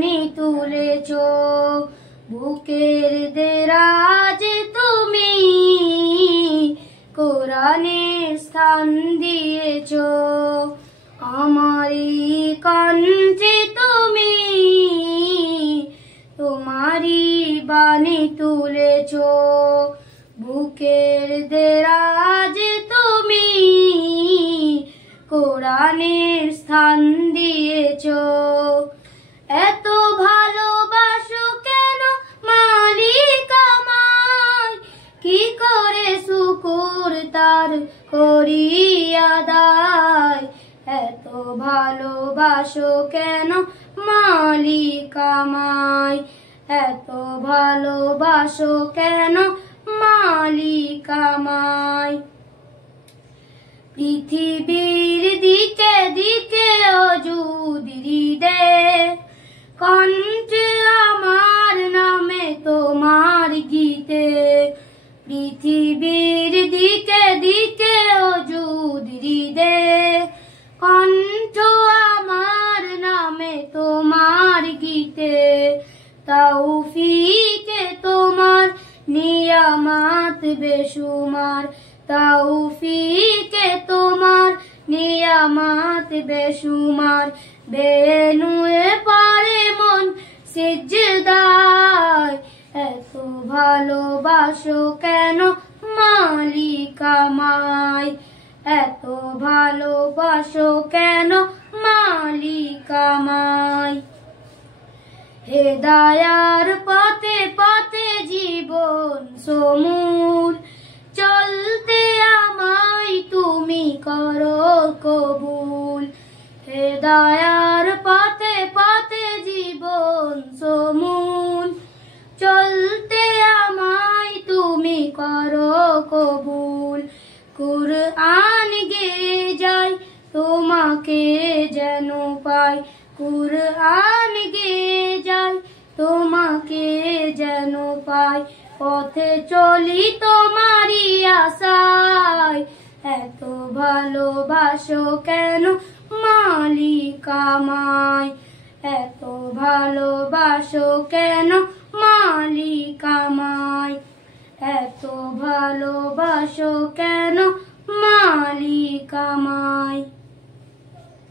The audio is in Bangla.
বাণী তুলেছ, বুকের দেরাজ তুমি কোরআনে স্থান দিয়েছ। আমারই কণ্ঠে তুমি তোমারই বাণী তুলেছ, বুকের দেরাজ তুমি কোরআনের স্থান দিয়েছ। এত ভালোবাসো কেন মালিক আমায়, কি করে শুকুর তার করি আদায়। এত ভালোবাসো কেন মালিক আমায়, এত ভালোবাসো কেন মালিক আমায়। পৃথিবীর দিকে দিকে অযুদ হৃদে, কণ্ঠে আমার নামে তোমার গীতে। পৃথিবীর দিকে দিকে অযুদ হৃদে, কণ্ঠ আমার নামে তোমার গীতে। তৌফিকে তোমার নিয়ামত বেশুমার, তৌফিকে তোমার নিয়ামত বেশুমার। বেনুয়ে পারে মন সিজদায়, এত ভালোবাসো কেন মালিক আমায়, এত ভালোবাসো কেন মালিক আমায়। হেদায়ার পথে পথে জীবন সমূল, চলতে আমায় তুমি করো কবুল। হেদায়ার পথে পথে জীবন সমূল, চলতে আমায় তুমি করো কবুল। কুরআন গেয়ে যাই তোমাকে যেন পাই, কুরআন গেয়ে যাই তোমাকে যেন পাই। পথে চলি তোমারই আশায়, এত ভালোবাসো কেন মালিক আমায়, এত ভালোবাসো কেন মালিক আমায়, এত ভালোবাসো কেন মালিক আমায়।